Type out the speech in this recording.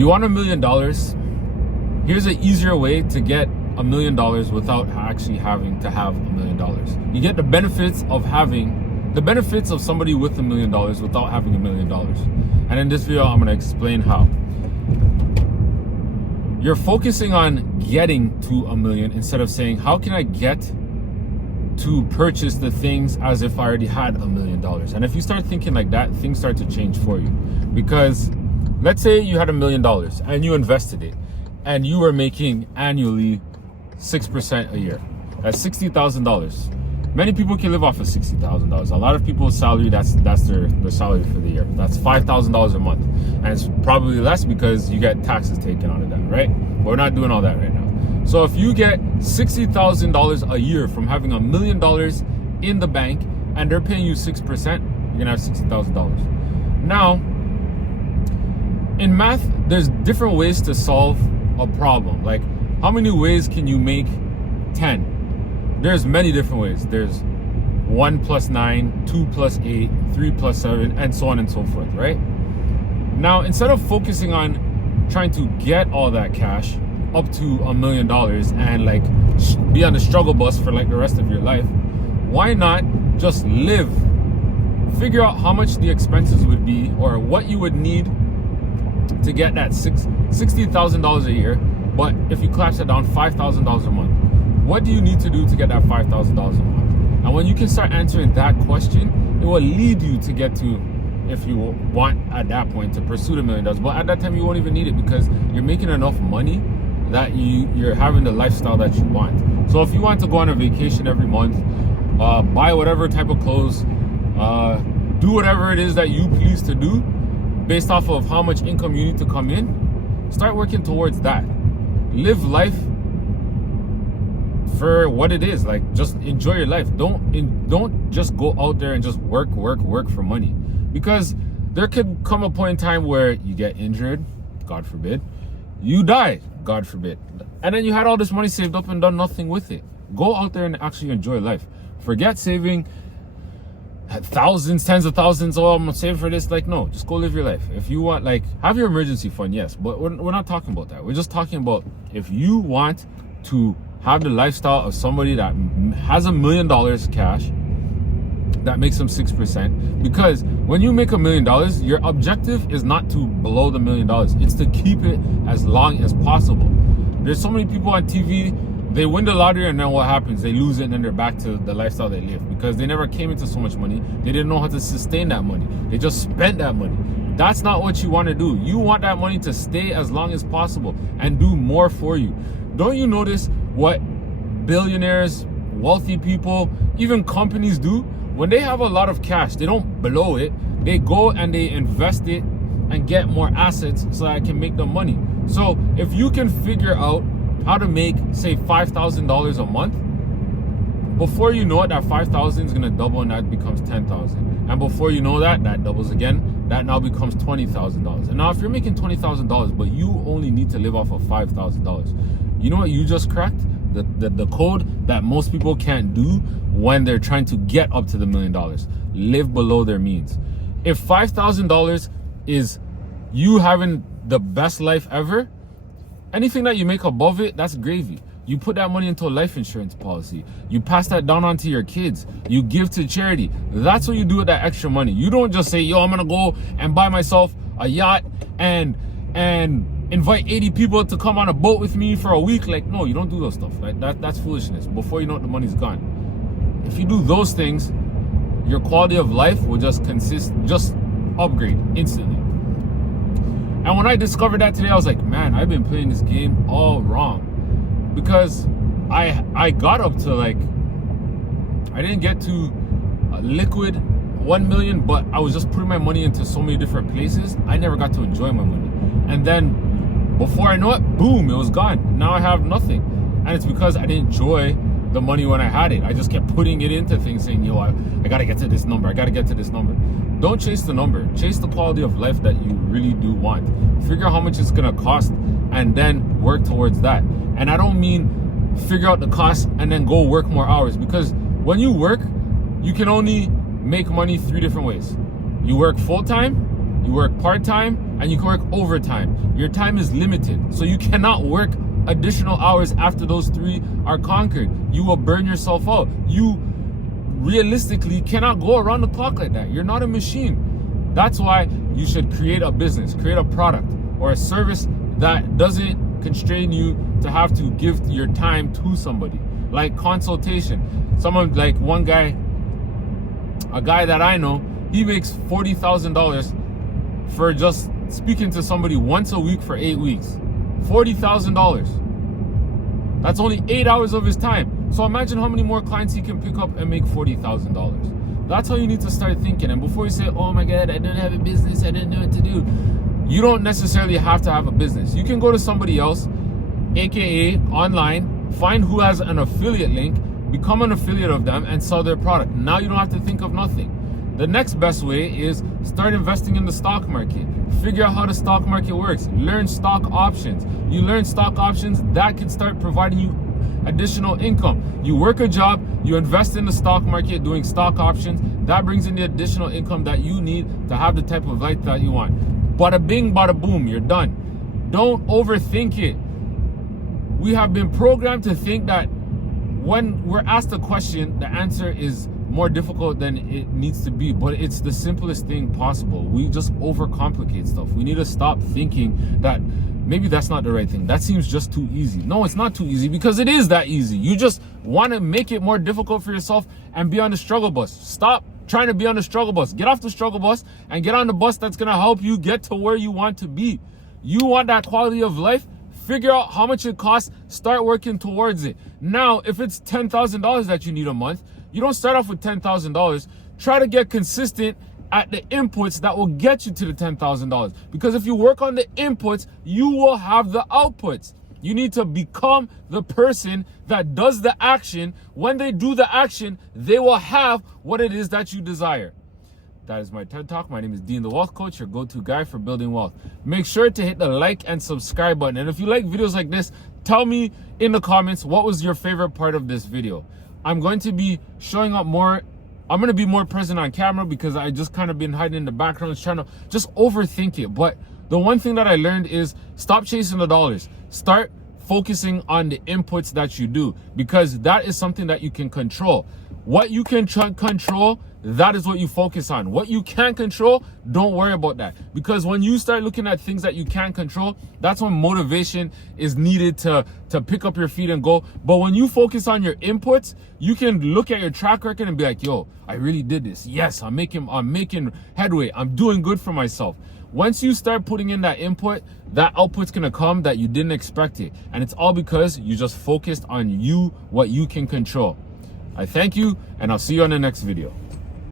You want $1 million? Here's an easier way to get $1 million without actually having to have $1 million. You get the benefits of somebody with $1 million without having $1 million. And in this video, I'm going to explain how. You're focusing on getting to $1 million instead of saying, how can I get to purchase the things as if I already had $1 million? And if you start thinking like that, things start to change for you. Because let's say you had $1 million and you invested it and you were making annually 6% a year. That's $60,000. Many people can live off of $60,000. A lot of people's salary, that's their salary for the year. That's $5,000 a month. And it's probably less because you get taxes taken out of that, right? But we're not doing all that right now. So if you get $60,000 a year from having $1 million in the bank and they're paying you 6%, you're gonna have $60,000. Now, in math, there's different ways to solve a problem. Like, how many ways can you make 10? There's many different ways. There's 1 plus 9, 2 plus 8, 3 plus 7, and so on and so forth, right? Now, instead of focusing on trying to get all that cash up to $1 million and like be on the struggle bus for like the rest of your life, why not just live? Figure out how much the expenses would be or what you would need to get that $60,000 a year. But if you collapse it down, $5,000 a month. What do you need to do to get that $5,000 a month? And when you can start answering that question, it will lead you to get to, if you want at that point, to pursue the $1 million. But at that time, you won't even need it because you're making enough money that you're having the lifestyle that you want. So if you want to go on a vacation every month, buy whatever type of clothes, do whatever it is that you please to do based off of how much income you need to come in, start working towards that. Live life for what it is. Like, just enjoy your life. Don't just go out there and just work for money, because there could come a point in time where you get injured, God forbid, you die, God forbid, and then you had all this money saved up and done nothing with it. Go out there and actually enjoy life. Forget saving thousands, tens of thousands. Oh, I'm gonna save for this. Like, no, just go live your life. If you want, like, have your emergency fund, yes, but we're not talking about that. We're just talking about if you want to have the lifestyle of somebody that has $1 million cash that makes them 6%. Because when you make $1 million, your objective is not to blow the $1 million. It's to keep it as long as possible. There's so many people on TV, they win the lottery and then what happens? They lose it and then they're back to the lifestyle they live because they never came into so much money. They didn't know how to sustain that money. They just spent that money. That's not what you want to do. You want that money to stay as long as possible and do more for you. Don't you notice what billionaires, wealthy people, even companies do? When they have a lot of cash, they don't blow it. They go and they invest it and get more assets so that I can make them money. So if you can figure out how to make, say, $5,000 a month, before you know it, that 5,000 is going to double and that becomes 10,000. And before you know that, that doubles again. That now becomes $20,000. And now if you're making $20,000, but you only need to live off of $5,000, you know what you just cracked? The code that most people can't do when they're trying to get up to the $1 million. Live below their means. If $5,000 is you having the best life ever, anything that you make above it, that's gravy. You put that money into a life insurance policy. You pass that down onto your kids. You give to charity. That's what you do with that extra money. You don't just say, yo, I'm gonna go and buy myself a yacht and invite 80 people to come on a boat with me for a week. Like, no, you don't do those stuff. Like, that's foolishness. Before you know it, the money's gone. If you do those things, your quality of life will just upgrade instantly. And when I discovered that today, I was like, man, I've been playing this game all wrong. Because I got up to, like, I didn't get to liquid 1 million, but I was just putting my money into so many different places. I never got to enjoy my money. And then before I know it, boom, it was gone. Now I have nothing. And it's because I didn't enjoy the money when I had it. I just kept putting it into things saying, yo, I gotta get to this number. I gotta get to this number. Don't chase the number. Chase the quality of life that you really do want. Figure out how much it's gonna cost and then work towards that. And I don't mean figure out the cost and then go work more hours, because when you work, you can only make money 3 different ways. You work full-time, You work part-time and you can work overtime. Your time is limited, so you cannot work additional hours after those 3 are conquered. You will burn yourself out. You realistically cannot go around the clock like that. You're not a machine. That's why you should create a business, create a product or a service that doesn't constrain you to have to give your time to somebody. Like consultation. Someone like one guy, a guy that I know, he makes $40,000 for just speaking to somebody once a week for 8 weeks. $40,000. That's only 8 hours of his time. So imagine how many more clients he can pick up and make $40,000. That's how you need to start thinking. And before you say, oh my God, I didn't have a business, I didn't know what to do. You don't necessarily have to have a business. You can go to somebody else, AKA online, find who has an affiliate link, become an affiliate of them and sell their product. Now you don't have to think of nothing. The next best way is start investing in the stock market. Figure out how the stock market works. Learn stock options. You learn stock options, that can start providing you additional income. You work a job, you invest in the stock market doing stock options, that brings in the additional income that you need to have the type of life that you want. Bada bing, bada boom, you're done. Don't overthink it. We have been programmed to think that when we're asked a question, the answer is more difficult than it needs to be, but it's the simplest thing possible. We just overcomplicate stuff. We need to stop thinking that maybe that's not the right thing. That seems just too easy. No, it's not too easy, because it is that easy. You just want to make it more difficult for yourself and be on the struggle bus. Stop trying to be on the struggle bus. Get off the struggle bus and get on the bus that's going to help you get to where you want to be. You want that quality of life? Figure out how much it costs, start working towards it. Now, if it's $10,000 that you need a month, you don't start off with $10,000. Try to get consistent at the inputs that will get you to the $10,000. Because if you work on the inputs, you will have the outputs. You need to become the person that does the action. When they do the action, they will have what it is that you desire. That is my TED Talk. My name is Dean the Wealth Coach, your go-to guy for building wealth. Make sure to hit the like and subscribe button. And if you like videos like this, tell me in the comments what was your favorite part of this video. I'm going to be showing up more. I'm going to be more present on camera because I just kind of been hiding in the background trying to just overthink it. But the one thing that I learned is stop chasing the dollars. Start focusing on the inputs that you do, because that is something that you can control. What you can control, that is what you focus on. What you can't control, don't worry about that. Because when you start looking at things that you can't control, that's when motivation is needed to pick up your feet and go. But when you focus on your inputs, you can look at your track record and be like, yo, I really did this. Yes, I'm making headway. I'm doing good for myself. Once you start putting in that input, that output's gonna come that you didn't expect it. And it's all because you just focused on what you can control. I thank you, and I'll see you on the next video.